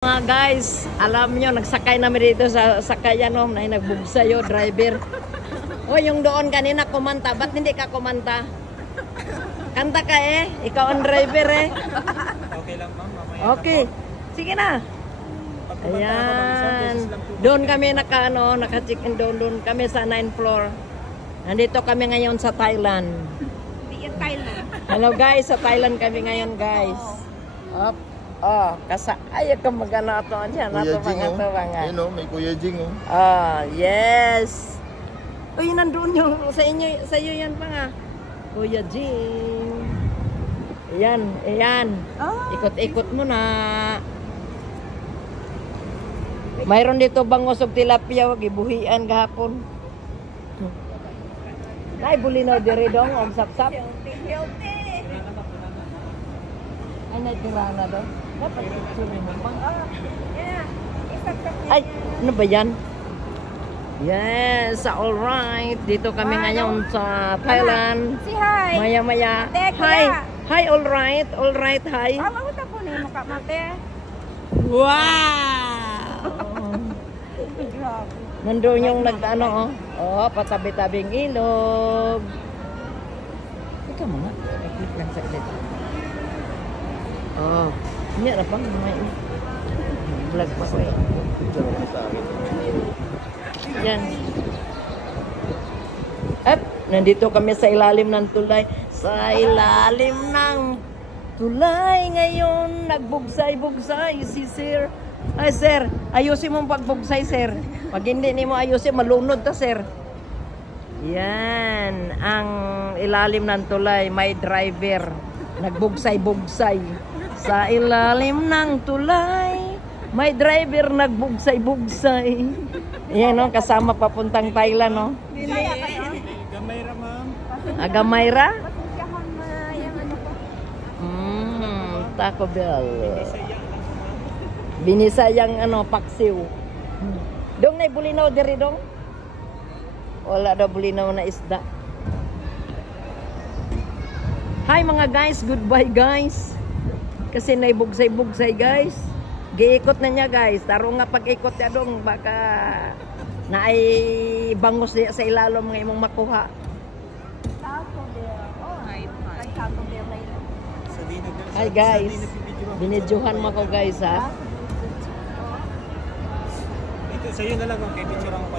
Mga guys, alam nyo, nagsakay namin dito sa sakayan na nagbugsayo, driver. O, yung doon kanina kumanta, ba't hindi ka kumanta? Kanta ka ikaw ang driver Okay lang ma'am, mamaya. Okay, sige na. Ayan, doon kami naka-check in doon kami sa 9th floor. Nandito kami ngayon sa Thailand. Thailand. Hello guys, sa Thailand kami ngayon guys. Up. Oh, ay ka magana ato diyan Kuya ato Jing, mga. Ayun may Kuya Jing Yes. Uy, nandoon yung sa iyo yan pa nga. Kuya Jing. Ayan. Ikot-ikot mo na. Mayroon dito bangos ug tilapia wag ibuhian gahapon. Nay bulinaw diri dong og sapsap. Healthy. Ay nagtirana do. Dapat picture mo bang. Yeah. Ay, ano ba yan? Yes, all right. Dito kami ngayon sa Thailand. Si hi. Maya-maya. Ate, Hi. kuya. Hi, all right. All right, hi. Maguta po na yung mukha mate. Wow! Grabe. Nandoon yung patabi-tabing ilog. Ika mo nga. I-click lang sa click. Hindi na pang may vlog pa ko Yan. Nandito kami sa ilalim ng tulay. Sa ilalim ng tulay ngayon, nagbugsay-bugsay si sir. Ay sir, ayusin mo pagbugsay sir. Pag hindi ni mo ayusin, malunod ta sir. Yan, ang ilalim ng tulay, may driver. Nagbugsay-bugsay. Sa ilalim ng tulay, may driver nagbugsay-bugsay. Yan kasama papuntang Thailand Gamayra ma'am. Gamayra? Taco Bell. Binisayang paksiw. Dong na bulinaw diri dong? Wala daw bulinaw na isda. Hi mga guys, goodbye guys. Kasi naibugsay-bugsay guys. Giikot na niya guys. Taro nga pag-ikot niya dong baka na ay bangos niya sa ilalom ng imong makuha. Taco Bell. Taco Bell na yun. Hi guys. Binidyohan mo ko guys ha. Ito sa'yo na lang kung kay picture ang